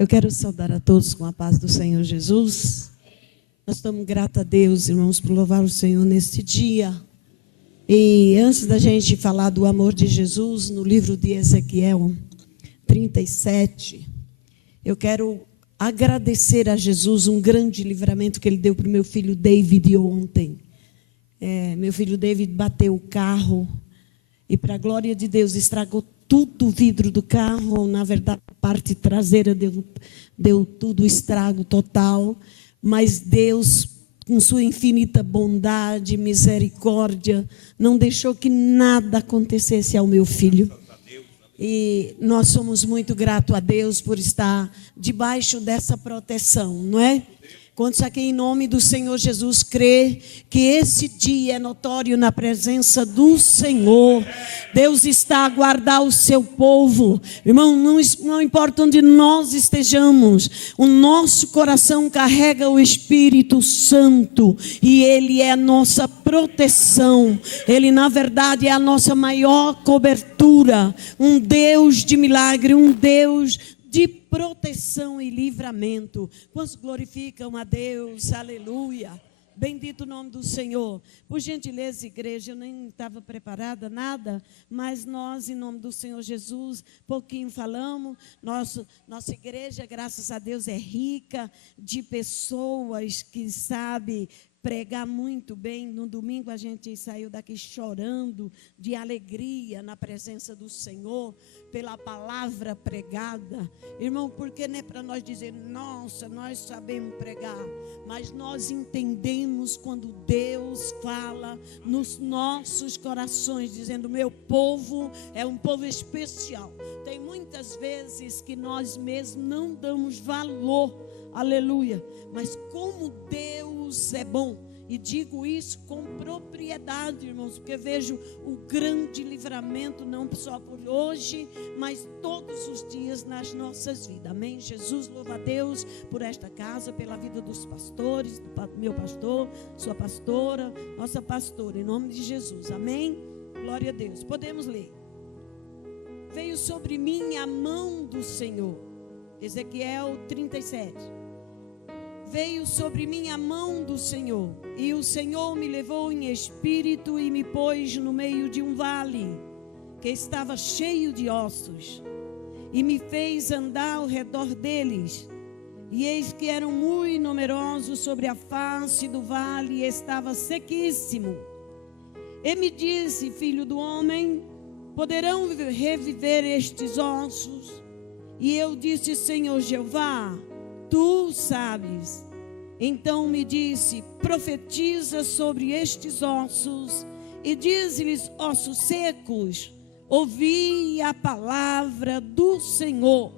Eu quero saudar a todos com a paz do Senhor Jesus. Nós estamos gratos a Deus, irmãos, por louvar o Senhor neste dia. E antes da gente falar do amor de Jesus, no livro de Ezequiel 37, eu quero agradecer a Jesus um grande livramento que Ele deu para o meu filho David ontem. Meu filho David bateu o carro e, para a glória de Deus, estragou tudo o vidro do carro. Na verdade, a parte traseira deu tudo estrago total. Mas Deus, com sua infinita bondade, misericórdia, não deixou que nada acontecesse ao meu filho. E nós somos muito gratos a Deus por estar debaixo dessa proteção, não é? Quantos aqui em nome do Senhor Jesus crê que esse dia é notório na presença do Senhor? Deus está a guardar o seu povo. Irmão, não importa onde nós estejamos, o nosso coração carrega o Espírito Santo e Ele é a nossa proteção. Ele, na verdade, é a nossa maior cobertura. Um Deus de milagre, um Deus de proteção e livramento. Quantos glorificam a Deus? Aleluia. Bendito o nome do Senhor. Por gentileza, igreja, eu nem estava preparada, nada, mas nós, em nome do Senhor Jesus, pouquinho falamos. Nossa igreja, graças a Deus, é rica de pessoas que sabem pregar muito bem. No domingo a gente saiu daqui chorando de alegria na presença do Senhor, pela palavra pregada. Irmão, porque não é para nós dizer, nossa, nós sabemos pregar, mas nós entendemos quando Deus fala nos nossos corações, dizendo, meu povo é um povo especial. Tem muitas vezes que nós mesmos não damos valor, aleluia, mas como Deus é bom. E digo isso com propriedade, irmãos, porque vejo o grande livramento, não só por hoje, mas todos os dias nas nossas vidas. Amém? Jesus, louva a Deus por esta casa, pela vida dos pastores, do meu pastor, sua pastora, nossa pastora, em nome de Jesus. Amém? Glória a Deus. Podemos ler. Veio sobre mim a mão do Senhor. Ezequiel 37. Veio sobre mim a mão do Senhor, e o Senhor me levou em espírito e me pôs no meio de um vale, que estava cheio de ossos, e me fez andar ao redor deles. E eis que eram muito numerosos sobre a face do vale, e estava sequíssimo. E me disse, filho do homem, poderão reviver estes ossos? E eu disse, Senhor Jeová, tu sabes. Então me disse, profetiza sobre estes ossos e diz-lhes, ossos secos, ouvi a palavra do Senhor.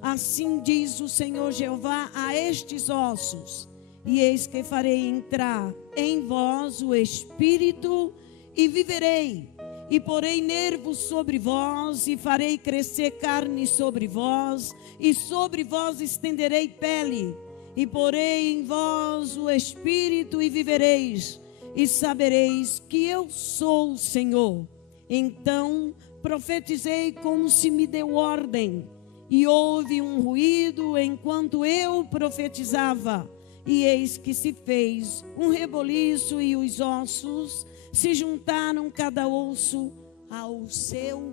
Assim diz o Senhor Jeová a estes ossos, e eis que farei entrar em vós o espírito e viverei. E porei nervos sobre vós, e farei crescer carne sobre vós, e sobre vós estenderei pele, e porei em vós o espírito, e vivereis, e sabereis que eu sou o Senhor. Então profetizei como se me deu ordem, e houve um ruído enquanto eu profetizava, e eis que se fez um reboliço, e os ossos se juntaram cada osso ao seu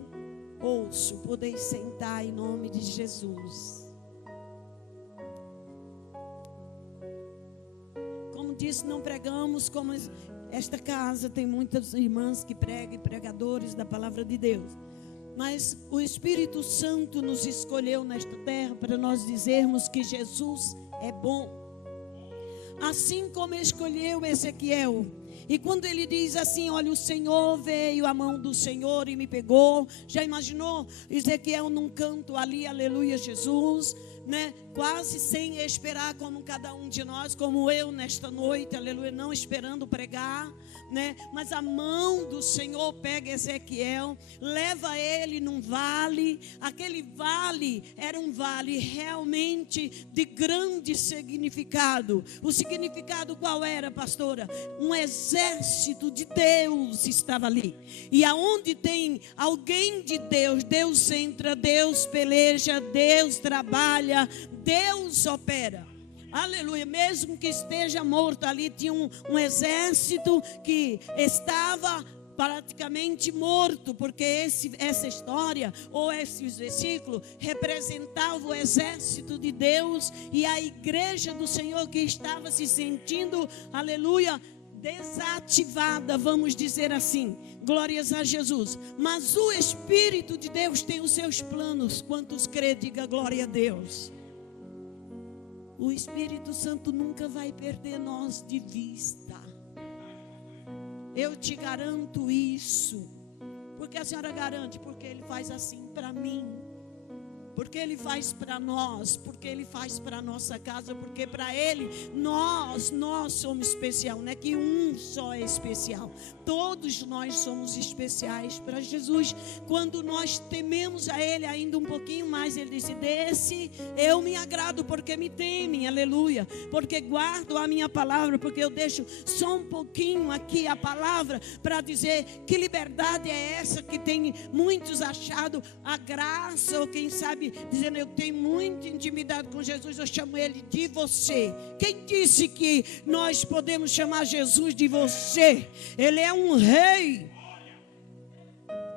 osso. Podeis sentar em nome de Jesus. Como disse, não pregamos como esta casa tem muitas irmãs que pregam e pregadores da palavra de Deus. Mas o Espírito Santo nos escolheu nesta terra para nós dizermos que Jesus é bom. Assim como escolheu Ezequiel. E quando ele diz assim, olha, o Senhor veio, a mão do Senhor e me pegou. Já imaginou Ezequiel num canto ali, aleluia, Jesus, né? Quase sem esperar, como cada um de nós, como eu nesta noite, aleluia, não esperando pregar, né? Mas a mão do Senhor pega Ezequiel, leva ele num vale. Aquele vale era um vale realmente de grande significado. O significado qual era, pastora? Um exército de Deus estava ali. E aonde tem alguém de Deus, Deus entra, Deus peleja, Deus trabalha, Deus opera. Aleluia, mesmo que esteja morto, ali tinha um exército que estava praticamente morto, porque essa história, ou esse versículo, representava o exército de Deus e a igreja do Senhor que estava se sentindo, aleluia, desativada, vamos dizer assim. Glórias a Jesus. Mas o Espírito de Deus tem os seus planos. Quantos crê, diga glória a Deus. O Espírito Santo nunca vai perder nós de vista. Eu te garanto isso. Porque a senhora garante? Porque Ele faz assim para mim. Porque Ele faz para nós. Porque Ele faz para a nossa casa. Porque para Ele, nós somos especial. Não é que um só é especial. Todos nós somos especiais para Jesus. Quando nós tememos a Ele ainda um pouquinho mais, Ele disse: desse eu me agrado, porque me temem, aleluia. Porque guardo a minha palavra, porque eu deixo só um pouquinho aqui a palavra para dizer que liberdade é essa que tem muitos achado a graça, ou quem sabe dizendo eu tenho muita intimidade com Jesus, eu chamo Ele de você. Quem disse que nós podemos chamar Jesus de você? Ele é um rei.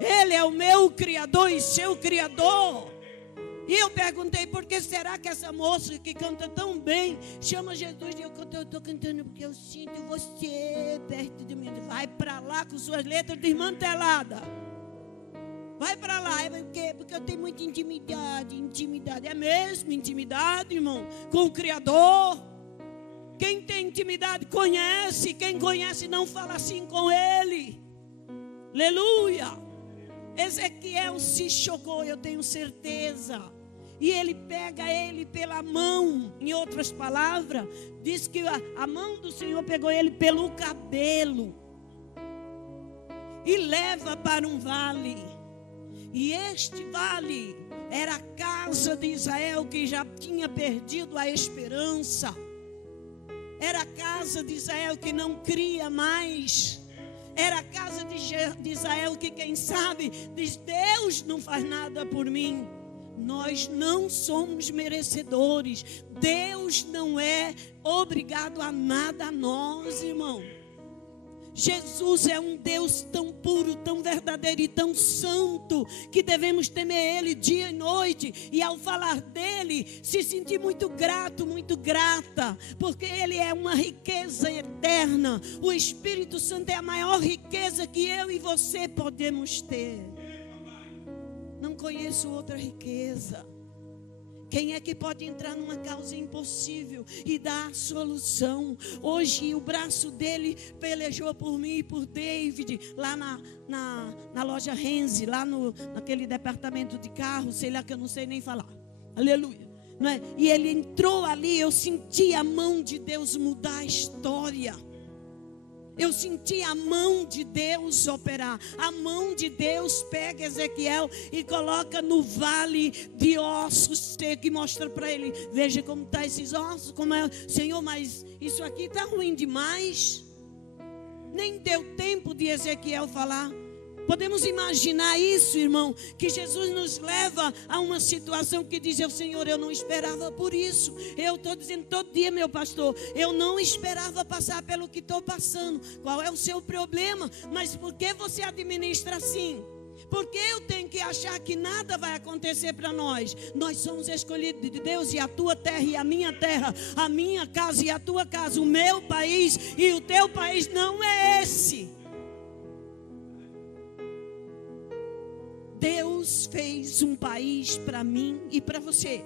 Ele é o meu Criador e seu Criador. E eu perguntei, por que será que essa moça que canta tão bem chama Jesus? E eu estou cantando porque eu sinto você perto de mim. Vai para lá com suas letras desmanteladas. Vai para lá. Porque eu tenho muita intimidade. É mesmo intimidade, irmão, com o Criador. Quem tem intimidade conhece. Quem conhece não fala assim com Ele. Aleluia. Ezequiel se chocou, eu tenho certeza. E ele pega ele pela mão. Em outras palavras, diz que a mão do Senhor pegou ele pelo cabelo e leva para um vale. E este vale era a casa de Israel, que já tinha perdido a esperança. Era a casa de Israel que não cria mais. Era a casa de Israel que, quem sabe, diz: Deus não faz nada por mim. Nós não somos merecedores. Deus não é obrigado a nada a nós, irmão. Jesus é um Deus tão puro, tão verdadeiro e tão santo, que devemos temer Ele dia e noite. E ao falar dEle, se sentir muito grato, muito grata, porque Ele é uma riqueza eterna. O Espírito Santo é a maior riqueza que eu e você podemos ter. Não conheço outra riqueza. Quem é que pode entrar numa causa impossível e dar a solução? Hoje o braço dele pelejou por mim e por David, lá na loja Renzi, lá naquele departamento de carro, sei lá, que eu não sei nem falar. Aleluia. Não é? E ele entrou ali, eu senti a mão de Deus mudar a história. Eu senti a mão de Deus operar. A mão de Deus pega Ezequiel e coloca no vale de ossos secos e mostra para ele: veja como estão esses ossos, como é, Senhor, mas isso aqui está ruim demais. Nem deu tempo de Ezequiel falar. Podemos imaginar isso, irmão, que Jesus nos leva a uma situação que diz: Senhor, eu não esperava por isso. Eu estou dizendo todo dia, meu pastor, eu não esperava passar pelo que estou passando. Qual é o seu problema? Mas por que você administra assim? Porque eu tenho que achar que nada vai acontecer para nós. Nós somos escolhidos de Deus, e a tua terra e a minha terra, a minha casa e a tua casa, o meu país e o teu país não é esse. Deus fez um país para mim e para você.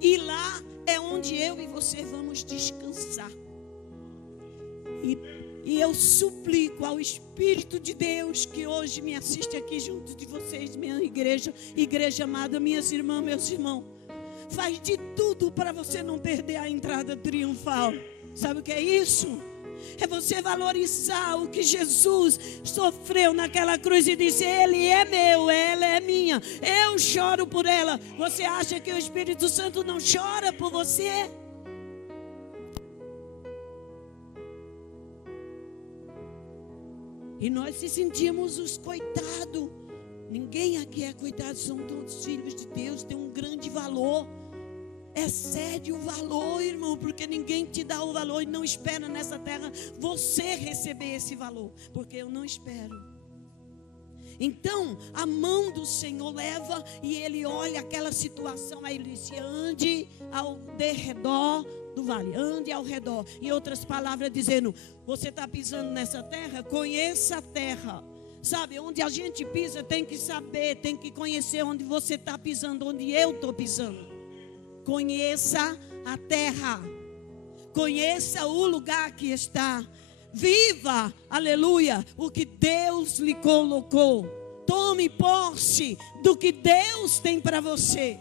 E lá é onde eu e você vamos descansar. E eu suplico ao Espírito de Deus que hoje me assiste aqui junto de vocês, minha igreja amada, minhas irmãs, meus irmãos. Faz de tudo para você não perder a entrada triunfal. Sabe o que é isso? É você valorizar o que Jesus sofreu naquela cruz e disse: Ele é meu, ela é minha, eu choro por ela. Você acha que o Espírito Santo não chora por você? E nós se sentimos os coitados. Ninguém aqui é coitado, são todos filhos de Deus, tem um grande valor. Excede o valor, irmão, porque ninguém te dá o valor e não espera nessa terra você receber esse valor, porque eu não espero. Então, a mão do Senhor leva e Ele olha aquela situação, aí Ele diz: ande ao derredor do vale, ande ao redor. Em outras palavras, dizendo: você está pisando nessa terra, conheça a terra. Sabe, onde a gente pisa tem que saber, tem que conhecer onde você está pisando, onde eu estou pisando. Conheça a terra, conheça o lugar que está, viva, aleluia, o que Deus lhe colocou. Tome posse do que Deus tem para você.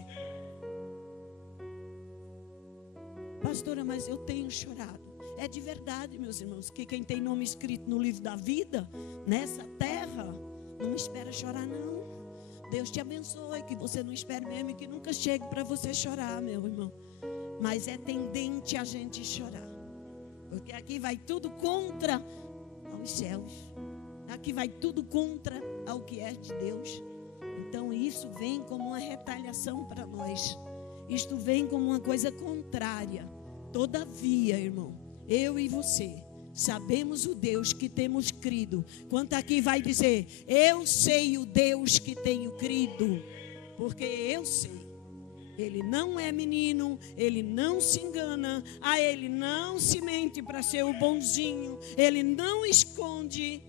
Pastora, mas eu tenho chorado. É de verdade, meus irmãos, que quem tem nome escrito no livro da vida, nessa terra, não espera chorar, não. Deus te abençoe, que você não espere mesmo e que nunca chegue para você chorar, meu irmão. Mas é tendente a gente chorar, porque aqui vai tudo contra aos céus. Aqui vai tudo contra ao que é de Deus. Então isso vem como uma retaliação para nós. Isto vem como uma coisa contrária. Todavia, irmão, eu e você sabemos o Deus que temos crido. Quanto aqui vai dizer: eu sei o Deus que tenho crido, porque eu sei. Ele não é menino, ele não se engana, a ele não se mente para ser o bonzinho, ele não esconde,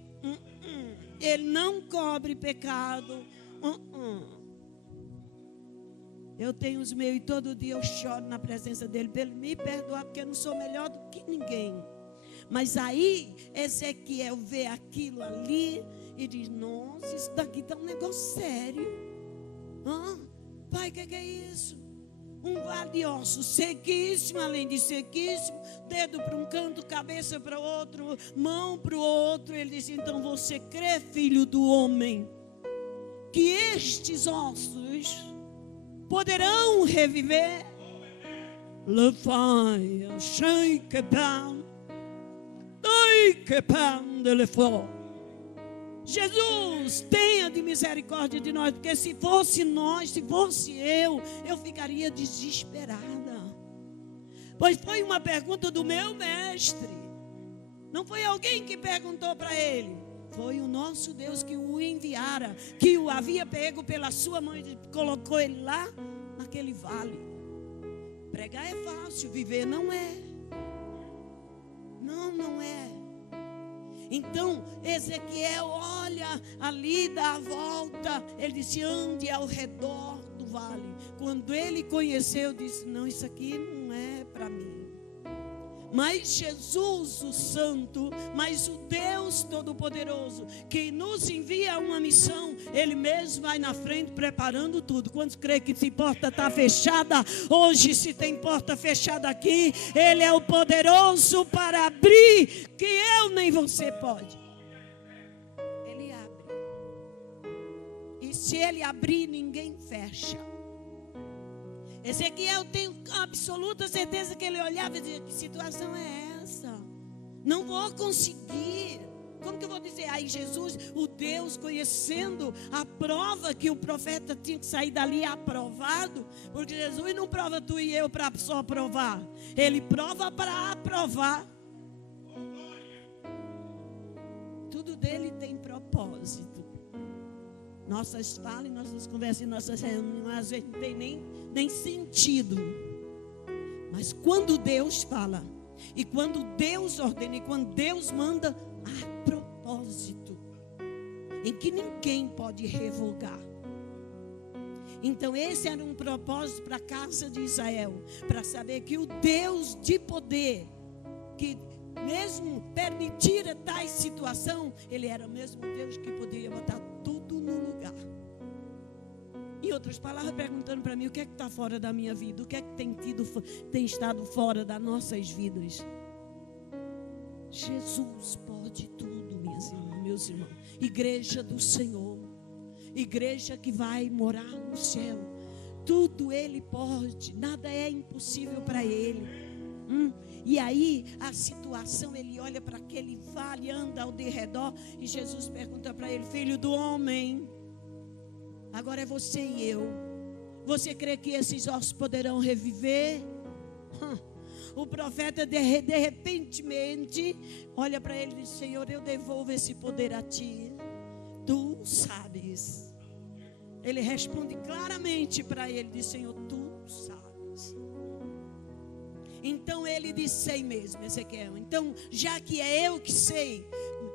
ele não cobre pecado. Eu tenho os meus e todo dia eu choro na presença dele, para ele me perdoar, porque eu não sou melhor do que ninguém. Mas aí Ezequiel vê aquilo ali e diz: nossa, isso daqui está um negócio sério. Pai, o que é isso? Um vale de ossos sequíssimo, além de sequíssimo, dedo para um canto, cabeça para o outro, mão para o outro. Ele diz: então você crê, filho do homem, que estes ossos poderão reviver? Jesus, tenha de misericórdia de nós, porque se fosse nós, se fosse eu ficaria desesperada. Pois foi uma pergunta do meu mestre, não foi alguém que perguntou para ele, foi o nosso Deus que o enviara, que o havia pego pela sua mão e colocou ele lá naquele vale. Pregar é fácil, viver não é. Não é. Então Ezequiel olha ali, dá a volta. Ele disse: ande ao redor do vale. Quando ele conheceu, disse: não, isso aqui não é para mim. Mas Jesus, o Santo, mas o Deus Todo-Poderoso, que nos envia uma missão, Ele mesmo vai na frente preparando tudo. Quantos creem que se porta está fechada? Hoje, se tem porta fechada aqui, Ele é o poderoso para abrir, que eu nem você pode. Ele abre. E se Ele abrir, ninguém fecha. Ezequiel tem absoluta certeza que ele olhava e dizia: que situação é essa? Não vou conseguir. Como que eu vou dizer? Aí Jesus, o Deus, conhecendo a prova que o profeta tinha que sair dali aprovado, porque Jesus não prova tu e eu para só provar, Ele prova para aprovar. Tudo dele tem propósito. Nossas falas, nossas conversas, nossas reuniões, às vezes não tem nem sentido. Mas quando Deus fala, e quando Deus ordena, e quando Deus manda, há propósito, em que ninguém pode revogar. Então esse era um propósito para a casa de Israel, para saber que o Deus de poder, que mesmo permitir tais situação, Ele era o mesmo Deus que poderia botar tudo no lugar. Em outras palavras, perguntando para mim: o que é que está fora da minha vida? O que é que tem estado fora das nossas vidas? Jesus pode tudo, meus irmãos. Igreja do Senhor, igreja que vai morar no céu, tudo Ele pode, nada é impossível para Ele. E aí a situação, ele olha para aquele vale, anda ao derredor, e Jesus pergunta para ele: filho do homem, agora é você e eu, Você crê que esses ossos poderão reviver? O profeta de repentemente olha para ele e diz: Senhor, eu devolvo esse poder a ti. Tu sabes. Ele responde claramente para ele, diz: Senhor, tu sabes. Então ele diz: sei mesmo, Ezequiel. Então, já que é eu que sei,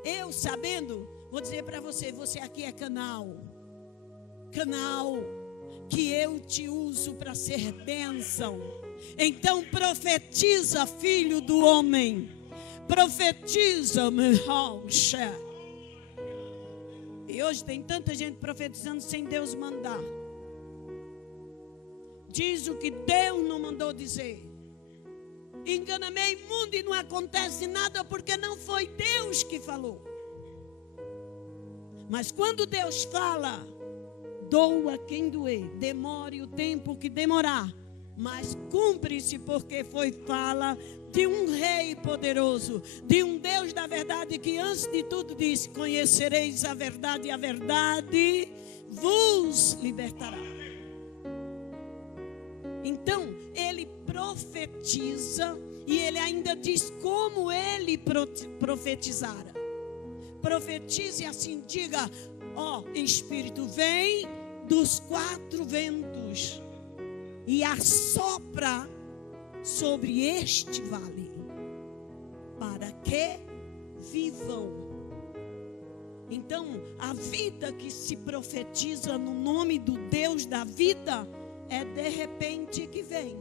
eu sabendo, vou dizer para você: você aqui é canal que eu te uso para ser bênção. Então profetiza, filho do homem. Profetiza, meu Deus. E hoje tem tanta gente profetizando sem Deus mandar. Diz o que Deus não mandou dizer. Engana meio mundo e não acontece nada porque não foi Deus que falou. Mas quando Deus fala, doa quem doer, demore o tempo que demorar, mas cumpre-se, porque foi fala de um rei poderoso, de um Deus da verdade, que antes de tudo disse: conhecereis a verdade e a verdade vos libertará. Então ele profetiza, e ele ainda diz como ele profetizara. Profetize assim, diga: ó, Espírito, vem dos 4 ventos e assopra sobre este vale, para que vivam. Então, a vida que se profetiza no nome do Deus da vida é de repente que vem,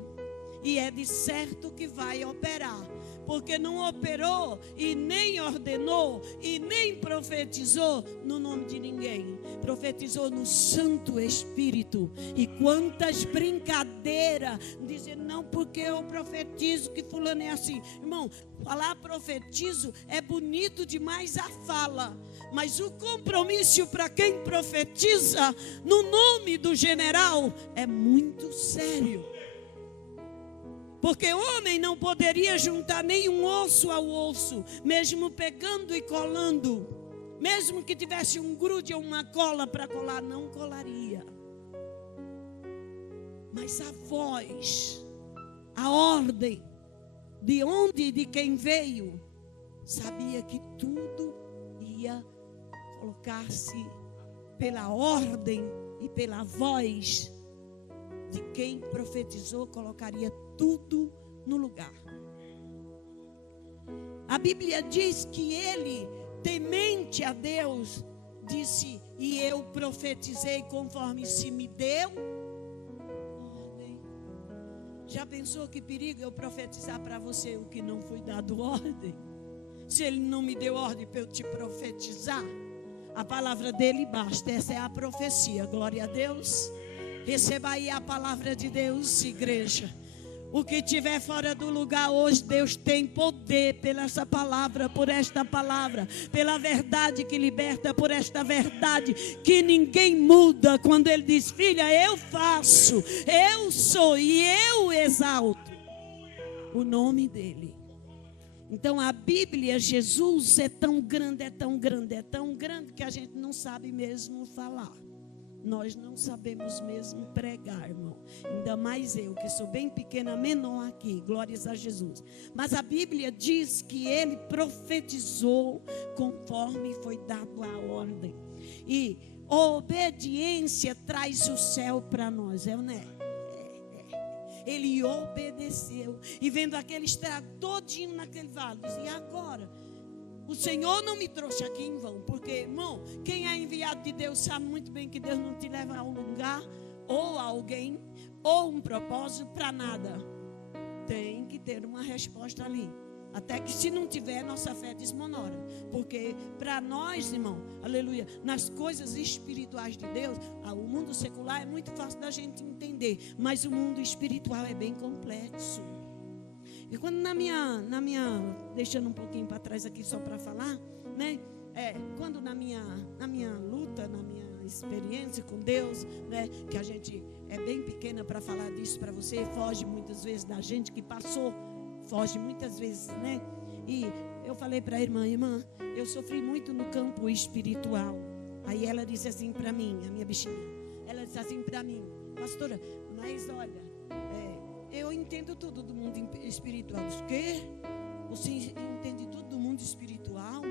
e é de certo que vai operar, porque não operou e nem ordenou e nem profetizou no nome de ninguém. Profetizou no Santo Espírito. E quantas brincadeiras, dizendo: não, porque eu profetizo que fulano é assim. Irmão, falar profetizo é bonito demais a fala, mas o compromisso para quem profetiza no nome do general é muito sério. Porque o homem não poderia juntar nenhum osso ao osso, mesmo pegando e colando. Mesmo que tivesse um grude ou uma cola para colar, não colaria. Mas a voz, a ordem, de onde e de quem veio, sabia que tudo ia colocar-se pela ordem e pela voz de quem profetizou, colocaria tudo no lugar. A Bíblia diz que ele, temente a Deus, disse: e eu profetizei conforme se me deu ordem. Já pensou que perigo eu profetizar para você o que não foi dado ordem? Se ele não me deu ordem para eu te profetizar, a palavra dele basta. Essa é a profecia. Glória a Deus. Receba aí a palavra de Deus, igreja. O que tiver fora do lugar hoje, Deus tem poder pela essa palavra, por esta palavra, pela verdade que liberta, por esta verdade que ninguém muda. Quando ele diz: filha, eu faço, eu sou e eu exalto o nome dele. Então a Bíblia, Jesus é tão grande, é tão grande, é tão grande que a gente não sabe mesmo falar. Nós não sabemos mesmo pregar, irmão. Ainda mais eu, que sou bem pequena, menor aqui. Glórias a Jesus. Mas a Bíblia diz que ele profetizou conforme foi dado a ordem. E a obediência traz o céu para nós, não é? Ele obedeceu. E vendo aquele estrago todinho naquele vale, diz: e agora? O Senhor não me trouxe aqui em vão. Porque, irmão, quem é enviado de Deus sabe muito bem que Deus não te leva a um lugar, ou a alguém, ou um propósito para nada. Tem que ter uma resposta ali. Até que se não tiver, nossa fé desmonora. Porque para nós, irmão, aleluia, nas coisas espirituais de Deus, o mundo secular é muito fácil da gente entender. Mas o mundo espiritual é bem complexo. E quando na minha, deixando um pouquinho para trás aqui só para falar, né? Quando na minha luta, na minha experiência com Deus, né? Que a gente é bem pequena para falar disso para você, foge muitas vezes da gente que passou, foge muitas vezes, né? E eu falei para a irmã, eu sofri muito no campo espiritual. Aí ela disse assim para mim, a minha bichinha, ela disse assim para mim: Pastora, mas olha, eu entendo tudo do mundo espiritual. O quê? Você entende tudo do mundo espiritual?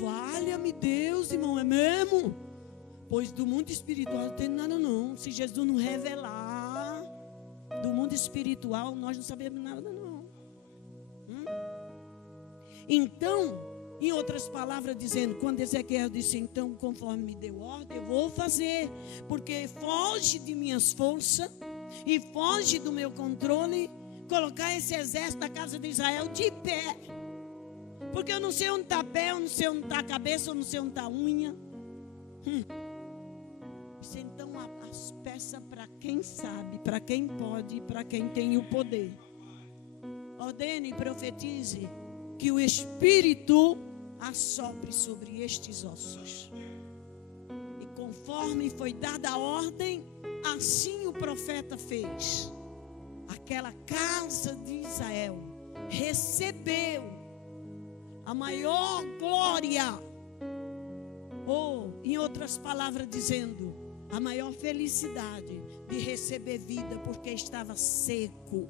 Valha-me Deus, irmão, é mesmo? Pois do mundo espiritual não tem nada não. Se Jesus não revelar do mundo espiritual, nós não sabemos nada não. Então, em outras palavras, dizendo, quando Ezequiel disse, então, conforme me deu ordem, eu vou fazer, porque foge de minhas forças e foge do meu controle, colocar esse exército da casa de Israel de pé. Porque eu não sei onde está pé, eu não sei onde está a cabeça, eu não sei onde está a unha. Então as peças para quem sabe, para quem pode, para quem tem o poder. Ordene e profetize que o Espírito assopre sobre estes ossos. E conforme foi dada a ordem, assim o profeta fez. Aquela casa de Israel recebeu a maior glória, ou em outras palavras dizendo, a maior felicidade de receber vida, porque estava seco.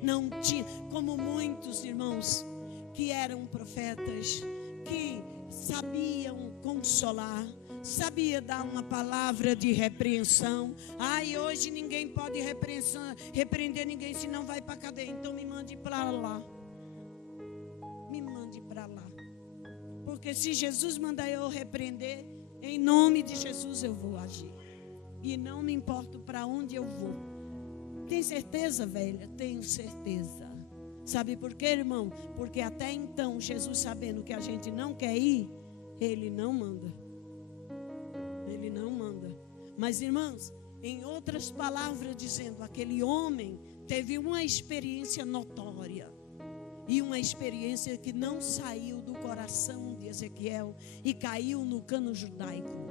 Não tinha, como muitos irmãos que eram profetas, que sabiam consolar, sabia dar uma palavra de repreensão. Hoje ninguém pode repreender ninguém, senão vai para a cadeia. Então me mande para lá. Me mande para lá. Porque se Jesus mandar eu repreender, em nome de Jesus eu vou agir. E não me importo para onde eu vou. Tem certeza, velha? Tenho certeza. Sabe por quê, irmão? Porque até então, Jesus sabendo que a gente não quer ir, Ele não manda. Ele não manda. Mas, irmãos, em outras palavras dizendo, aquele homem teve uma experiência notória. E uma experiência que não saiu do coração de Ezequiel e caiu no cano judaico.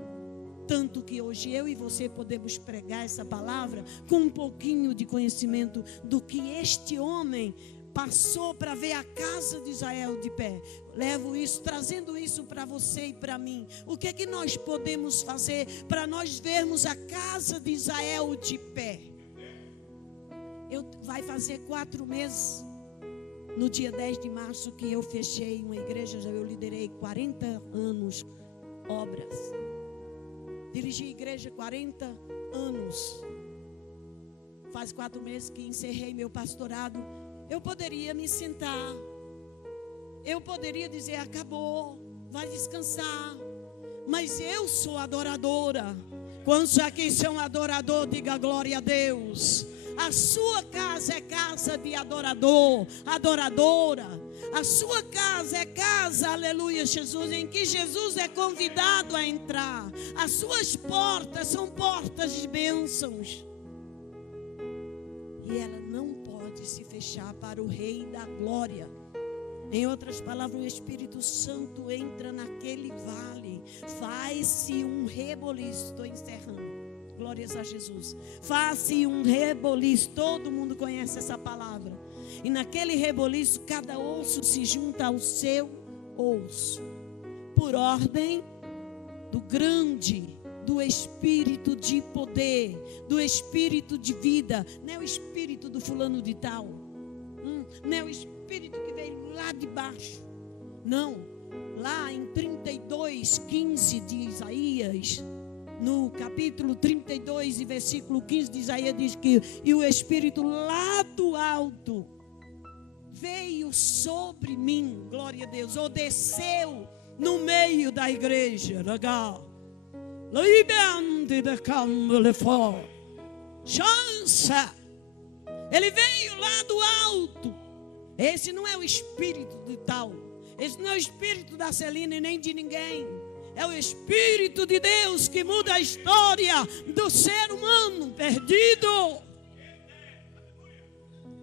Tanto que hoje eu e você podemos pregar essa palavra com um pouquinho de conhecimento do que este homem passou para ver a casa de Israel de pé. Levo isso, trazendo isso para você e para mim. O que é que nós podemos fazer para nós vermos a casa de Israel de pé? Vai fazer 4 meses, no dia 10 de março, que eu fechei uma igreja. Eu liderei 40 anos, obras. Dirigi a igreja 40 anos. Faz 4 meses que encerrei meu pastorado. Eu poderia me sentar. Eu poderia dizer, acabou, vai descansar. Mas eu sou adoradora. Quantos aqui são adoradores, diga glória a Deus. A sua casa é casa de adorador, adoradora. A sua casa é casa, aleluia, Jesus, em que Jesus é convidado a entrar. As suas portas são portas de bênçãos. E ela não pode se fechar para o Rei da Glória. Em outras palavras, o Espírito Santo entra naquele vale. Faz-se um reboliço. Estou encerrando. Glórias a Jesus. Faz-se um reboliço. Todo mundo conhece essa palavra. E naquele reboliço, cada osso se junta ao seu osso. Por ordem do grande, do Espírito de poder, do Espírito de vida. Não é o Espírito do fulano de tal. Não é o Espírito que veio lá de baixo. Não. Lá em 32:15 de Isaías, no capítulo 32 e versículo 15 de Isaías, diz que e o Espírito lá do alto veio sobre mim, glória a Deus, ou desceu no meio da igreja. Ele veio lá do alto. Esse não é o espírito de tal. Esse não é o espírito da Celina e nem de ninguém. É o Espírito de Deus que muda a história do ser humano perdido.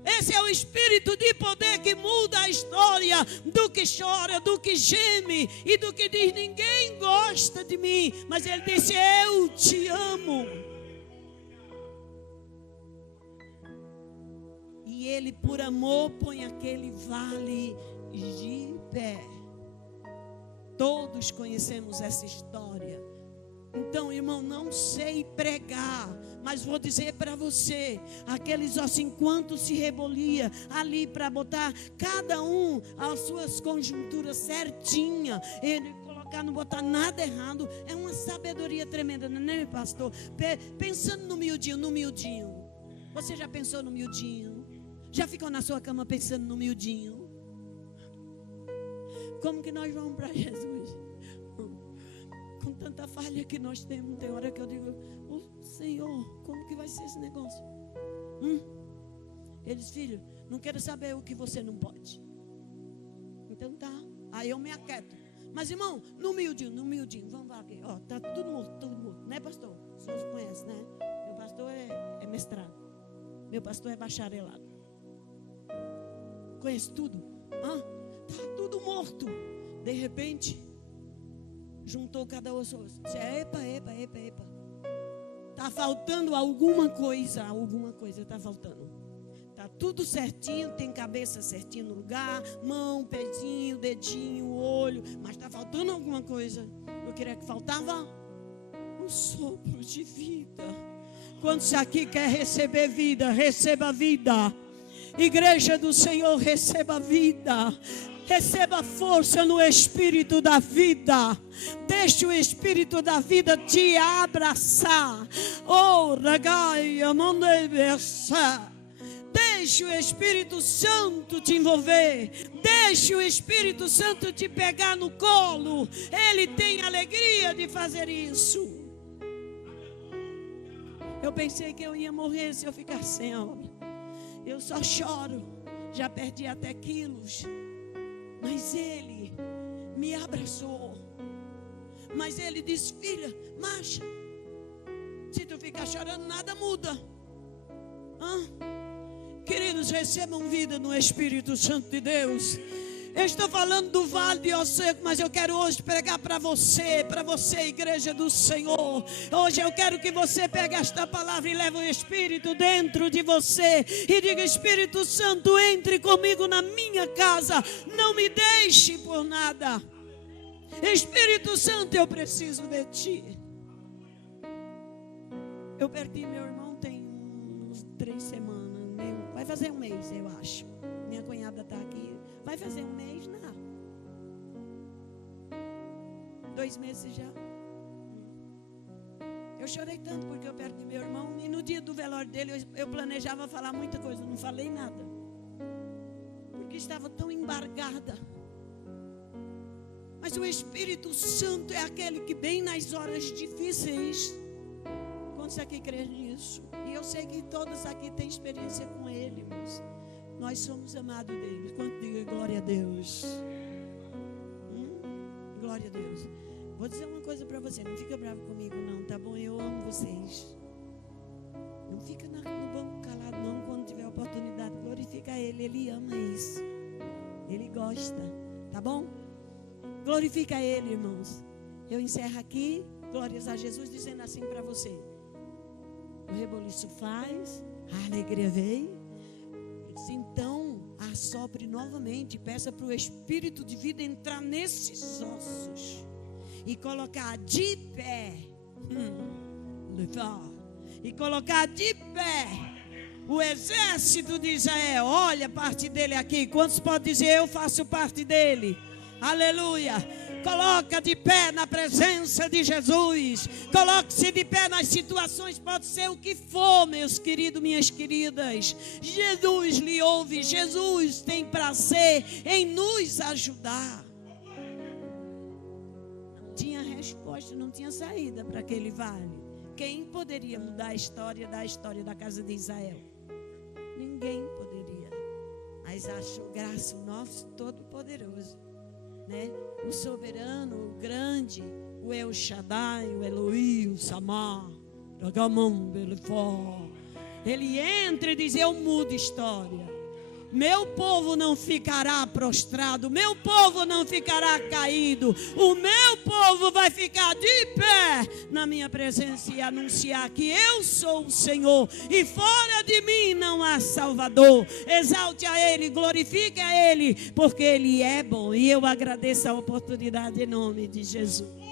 Esse é o Espírito de poder que muda a história do que chora, do que geme e do que diz, ninguém gosta de mim. Mas ele disse, eu te amo. E ele, por amor, põe aquele vale de pé. Todos conhecemos essa história. Então, irmão, não sei pregar, Mas vou dizer para você, aqueles ossos, enquanto se rebolia ali para botar cada um as suas conjunturas certinha, ele colocar, não botar nada errado, é uma sabedoria tremenda, não é, pastor? Pensando no miudinho. Você já pensou no miudinho? Já ficou na sua cama pensando no miudinho? Como que nós vamos para Jesus? Com tanta falha que nós temos, tem hora que eu digo, Senhor, como que vai ser esse negócio? Eles, filho, não quero saber o que você não pode. Então tá, aí eu me aquieto. Mas irmão, no miudinho, vamos lá aqui. Ó, tá tudo morto, né, pastor? O senhor conhece, né? Meu pastor é mestrado. Meu pastor é bacharelado. Conhece tudo? Tá tudo morto. De repente, juntou cada osso. Disse, epa. Tá faltando alguma coisa tá faltando. Tá tudo certinho, tem cabeça certinha no lugar, mão, pezinho, dedinho, olho, mas tá faltando alguma coisa. Eu queria que faltava um sopro de vida. Quantos aqui quer receber vida? Receba vida. Igreja do Senhor, receba vida. Receba força no Espírito da vida. Deixe o Espírito da vida te abraçar. Oh, ragaia, mondeversa. Deixe o Espírito Santo te envolver. Deixe o Espírito Santo te pegar no colo. Ele tem alegria de fazer isso. Eu pensei que eu ia morrer se eu ficar sem obra. Eu só choro. Já perdi até quilos. Mas Ele me abraçou. Mas Ele disse, filha, marcha. Se tu ficar chorando, nada muda. Queridos, recebam vida no Espírito Santo de Deus. Eu estou falando do vale de ossos secos, mas eu quero hoje pregar para você, igreja do Senhor. Hoje eu quero que você pegue esta palavra e leve o Espírito dentro de você. E diga, Espírito Santo, entre comigo na minha casa. Não me deixe por nada. Espírito Santo, eu preciso de Ti. Eu perdi meu irmão tem uns 3 semanas. Vai fazer um mês, eu acho. Minha cunhada está aqui. Vai fazer um mês, não. 2 meses já. Eu chorei tanto porque eu perdi meu irmão. E no dia do velório dele, eu planejava falar muita coisa. Não falei nada. Porque estava tão embargada. Mas o Espírito Santo é aquele que bem nas horas difíceis. Quantos aqui creem nisso? E eu sei que todos aqui têm experiência com Ele, irmãos. Nós somos amados dele. Quanto diga glória a Deus. Glória a Deus. Vou dizer uma coisa para você. Não fica bravo comigo não, tá bom? Eu amo vocês. Não fica no banco calado não. Quando tiver oportunidade, glorifica Ele. Ele ama isso. Ele gosta. Tá bom? Glorifica Ele, irmãos. Eu encerro aqui. Glórias a Jesus, dizendo assim para você. O reboliço faz. A alegria veio. Então, assopre novamente, peça para o Espírito de vida entrar nesses ossos e colocar de pé, e colocar de pé o exército de Israel. Olha a parte dele aqui. Quantos podem dizer, eu faço parte dele? Aleluia. Coloca de pé na presença de Jesus. Coloque-se de pé nas situações, pode ser o que for, meus queridos, minhas queridas. Jesus lhe ouve, Jesus tem prazer em nos ajudar. Não tinha resposta, não tinha saída para aquele vale. Quem poderia mudar a história da casa de Israel? Ninguém poderia. Mas achou graça o nosso Todo-Poderoso, né? O soberano, o grande, o El Shaddai, o Elohim, o Samar, ele entra e diz, eu mudo história. Meu povo não ficará prostrado, meu povo não ficará caído, o meu povo vai ficar de pé na minha presença e anunciar que eu sou o Senhor e fora de mim não há Salvador. Exalte a Ele, glorifique a Ele, porque Ele é bom, e eu agradeço a oportunidade em nome de Jesus.